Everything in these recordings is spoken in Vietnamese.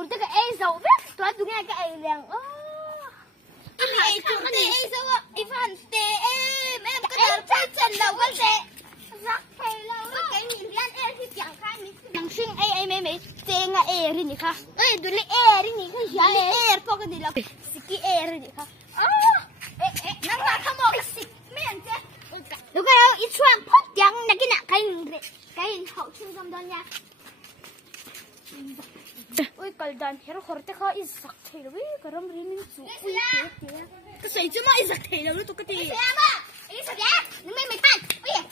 buồn tới cái e dầu biết toán tụi nghe cái e liền Mày chúng ta e dầu ạ Ivan tê em có thể phải chân đầu con tê rắc thầy lâu cái nhìn lan e thì chẳng khai mình nang sing ai mày tê nga e rin ni ka ơi tụi lấy e rin ni ka ya e po cái gì đâu siki e rin ni ka nang là không một cái xịt miệng chứ lúc đó ít xoang phốt chẳng là cái nặng cái hậu trung tâm đó nha ôi cái đàn hero khổ thế khó ít sắc thế rồi cái râm rin mình chú ui thế cái sấy chứ mà ít sắc thế đâu tụi cái gì em à ít sắc ya nó mày tan ui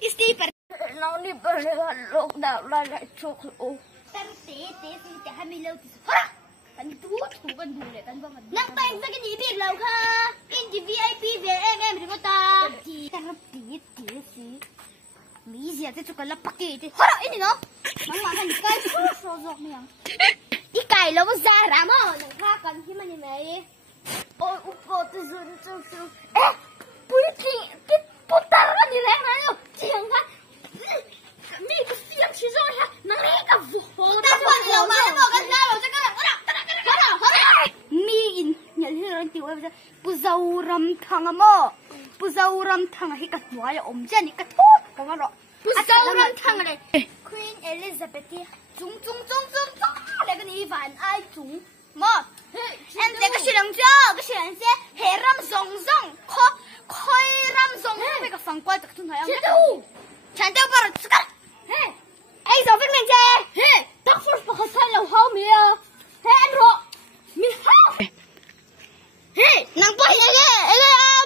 ít đi per nó đi bơi lộn đảo lại chụp ô tan té thì chả hay mình lâu thì hả tan thủ ban đủ để tan vong nang tay cái gì biết lâu ha in gì VIP về em thì có ta thì ta tí xí mỹ gì thế chụp cái lắp pakit thế hả ini nó mà thành cái số dọc miệng đi cày nó ra rám à đừng tha cần khi mà nhìn này ôi ủa tôi dừng ê bùi cái bút ta nó như thế này tiếng á mi cái phim chỉ rồi ha nang này cái vụ ta còn lâu mà nó cái ra rồi cái mi in nhận thấy rằng tiểu em ra bu dâu râm thằng à mò bu dâu râm thằng hay cắt hóa là ôm chân cái thốt cái mà đó bu dâu râm thằng này Queen Elizabeth chúng là cái gì phản ai chúng mà em thấy cái chuyện chưa cái chuyện sẽ hệ ram rong khoi ram rong cái cái phẳng quay tập trung thấy không chẳng đâu bảo là ai giờ biết mình chơi tao phải phải sai lâu hao mi à anh rồi mi hao nang boy cái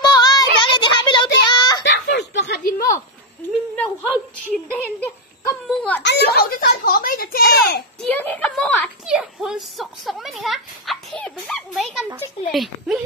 bò giờ cái gì hai mươi lâu thì tao phải phải đi mà mình đâu hao tiền đen đen cầm mua anh lâu hao thì sao khó mấy giờ thế tiếng cái cầm mua tiền hồn sọc mấy này ha thì mấy căn chích lệ mình